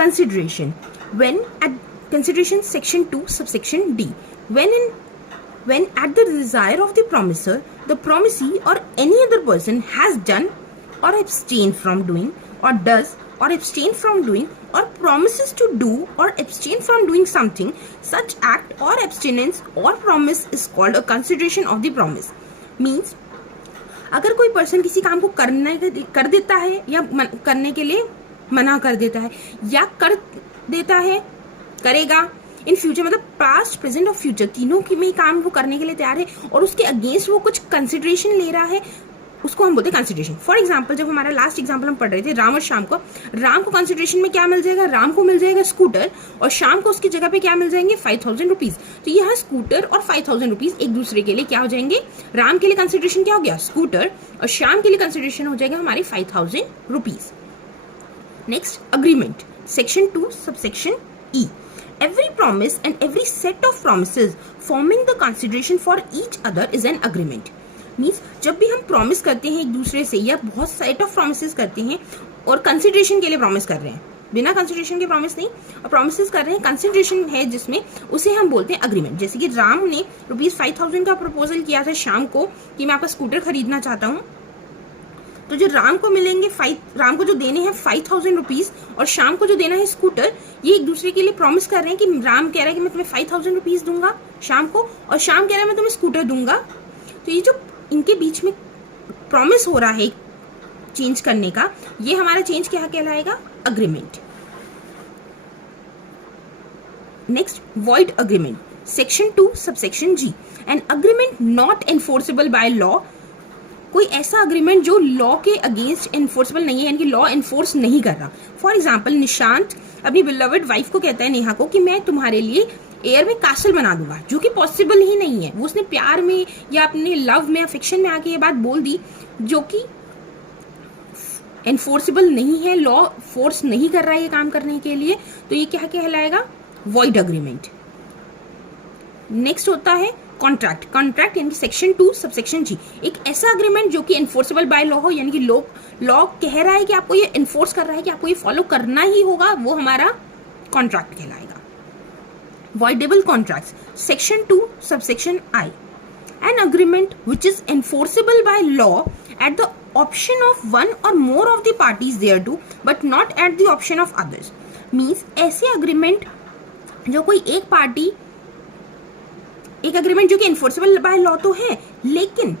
consideration. When at consideration section 2 subsection D, when at the desire of the promisor, the promisee or any other person has done or abstained from doing or does or abstain from doing or promises to do or abstain from doing something, such act or abstinence or promise is called a consideration of the promise. Means अगर कोई person किसी काम को कर देता है या करने के लिए मना कर देता है या कर देता है, करेगा इन फ्यूचर, मतलब पास्ट प्रेजेंट और फ्यूचर तीनों की में काम वो करने के लिए तैयार है और उसके अगेंस्ट वो कुछ कंसिडरेशन ले रहा है, उसको हम बोलते हैं कंसिडरेशन. फॉर एग्जाम्पल जब हमारा लास्ट एग्जाम्पल हम पढ़ रहे थे राम और शाम को कंसिडरेशन में क्या मिल जाएगा, राम को मिल जाएगा स्कूटर और शाम को उसकी जगह पे क्या मिल जाएंगे 5,000 रुपीज. तो यहाँ स्कूटर और 5,000 रुपीज एक दूसरे के लिए क्या हो जाएंगे, राम के लिए कंसिडरेशन क्या हो गया स्कूटर और शाम के लिए कंसिडरेशन हो जाएगा हमारे 5,000 rupees. Next agreement section 2 subsection E. Every promise and every set of promises forming the consideration for each other is an agreement. Means जब भी हम प्रॉमिस करते हैं एक दूसरे से या बहुत सेट ऑफ प्रॉमिसेस करते हैं और कंसिडरेशन के लिए प्रॉमिस कर रहे हैं, बिना कंसिडरेशन के प्रॉमिस नहीं, और प्रॉमिसेस कर रहे हैं कंसिडरेशन है जिसमें, उसे हम बोलते हैं अग्रीमेंट. जैसे कि राम ने ₹5,000 का प्रपोजल किया था शाम को कि मैं आपका स्कूटर खरीदना चाहता हूँ, तो जो राम को मिलेंगे राम को जो देने हैं 5,000 रुपीज और शाम को जो देना है स्कूटर, ये एक दूसरे के लिए प्रॉमिस कर रहे हैं कि राम कह रहा है कि मैं तुम्हें 5,000 रुपीज दूंगा शाम को और शाम कह रहा है मैं तुम्हें स्कूटर दूंगा. तो ये जो इनके बीच में प्रॉमिस हो रहा है चेंज करने का, ये हमारा चेंज क्या कहलाएगा, agreement. Next void agreement section 2 subsection G. An agreement not enforceable by law, कोई ऐसा अग्रीमेंट जो लॉ के अगेंस्ट एनफोर्सेबल नहीं है, यानी कि लॉ एनफोर्स नहीं कर रहा. फॉर एग्जाम्पल निशांत अपनी बिलवड वाइफ को कहता है नेहा को कि मैं तुम्हारे लिए एयर में कासल बना दूंगा, जो कि पॉसिबल ही नहीं है. वो उसने प्यार में या अपने लव में अफेक्शन में आके ये बात बोल दी जो कि एनफोर्सेबल नहीं है, लॉ फोर्स नहीं कर रहा है ये काम करने के लिए, तो ये क्या कहलाएगा, वॉइड अग्रीमेंट. नेक्स्ट होता है कॉन्ट्रैक्ट यानी सेक्शन 2 सबसेक्शन G. एक ऐसा अग्रीमेंट जो कि एनफोर्सेबल बाय लॉ हो, यानी कि लॉ कह रहा है कि आपको ये एनफोर्स कर रहा है कि आपको ये फॉलो करना ही होगा, वो हमारा कॉन्ट्रैक्ट कहलाएगा. Voidable contracts section 2 subsection I. An agreement which is enforceable by law at the option of one or more of the parties thereto but not at the option of others. Means ऐसे agreement जो कोई एक agreement जो कि enforceable by law तो है, लेकिन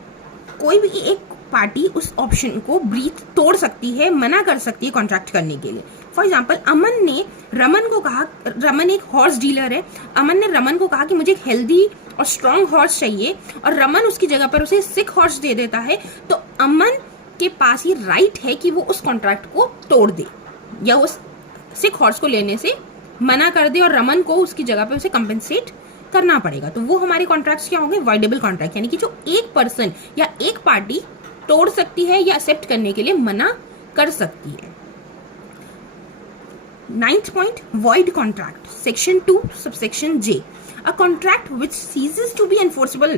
कोई भी एक पार्टी उस ऑप्शन को ब्रीथ तोड़ सकती है, मना कर सकती है कॉन्ट्रैक्ट करने के लिए. फॉर एग्जाम्पल अमन ने रमन को कहा, रमन एक हॉर्स डीलर है, अमन ने रमन को कहा कि मुझे एक हेल्दी और स्ट्रॉन्ग हॉर्स चाहिए और रमन उसकी जगह पर उसे सिक हॉर्स दे देता है, तो अमन के पास ये राइट है कि वो उस कॉन्ट्रैक्ट को तोड़ दे या उस सिक हॉर्स को लेने से मना कर दे और रमन को उसकी जगह पर उसे कंपेंसेट करना पड़ेगा. तो वो हमारे कॉन्ट्रैक्ट्स क्या होंगे, वॉइडेबल कॉन्ट्रैक्ट, यानी कि जो एक पर्सन या एक पार्टी तोड़ सकती है या एक्सेप्ट करने के लिए मना कर सकती है. 9th point void contract section 2 subsection J. A contract which ceases to be enforceable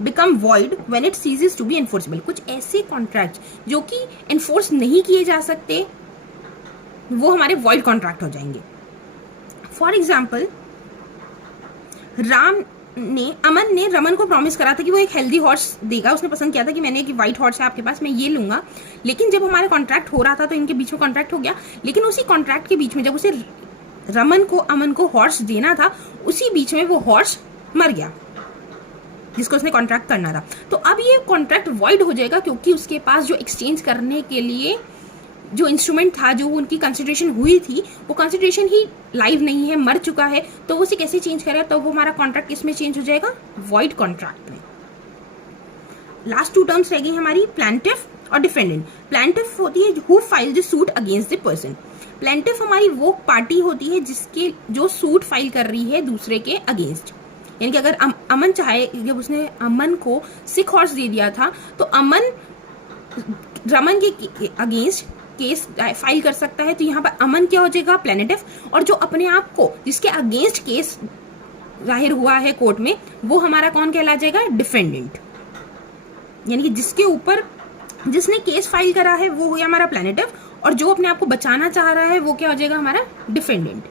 become void when it ceases to be enforceable. कुछ ऐसे कॉन्ट्रैक्ट जो कि एनफोर्स नहीं किए जा सकते वो हमारे void कॉन्ट्रैक्ट हो जाएंगे. फॉर एग्जाम्पल अमन ने रमन को प्रॉमिस करा था कि वो एक हेल्दी हॉर्स देगा, उसने पसंद किया था कि मैंने एक व्हाइट हॉर्स है आपके पास, मैं ये लूंगा. लेकिन जब हमारा कॉन्ट्रैक्ट हो रहा था तो इनके बीच में कॉन्ट्रैक्ट हो गया, लेकिन उसी कॉन्ट्रैक्ट के बीच में जब उसे रमन को अमन को हॉर्स देना था, उसी बीच में वो हॉर्स मर गया जिसको उसने कॉन्ट्रैक्ट करना था. तो अब ये कॉन्ट्रैक्ट वॉइड हो जाएगा क्योंकि उसके पास जो एक्सचेंज करने के लिए जो इंस्ट्रूमेंट था, जो उनकी कंसिडरेशन हुई थी, वो कंसिडरेशन ही लाइव नहीं है, मर चुका है, तो वो उसे कैसे चेंज करेगा, तो वो हमारा कॉन्ट्रैक्ट किसमें चेंज हो जाएगा, वॉइड कॉन्ट्रैक्ट में. लास्ट 2 टर्म्स रह गई हमारी प्लांटिफ और डिफेंडेंट. प्लांटिफ होती है who file the suit against the person. Plaintiff हमारी वो पार्टी होती है जिसके जो सूट फाइल कर रही है दूसरे के अगेंस्ट, यानी कि अगर अमन चाहे, जब उसने अमन को सिक हॉर्स दे दिया था तो अमन रमन के अगेंस्ट केस फाइल कर सकता है, तो यहाँ पर अमन क्या हो जाएगा, प्लेनेटिव, और जो अपने आप को जिसके अगेंस्ट केस जाहिर हुआ है कोर्ट में, वो हमारा कौन कहला जाएगा, डिफेंडेंट. यानी कि जिसके ऊपर जिसने केस फाइल करा है वो हो हमारा प्लेनेटिव और जो अपने आप को बचाना चाह रहा है वो क्या हो जाएगा हमारा डिफेंडेंट।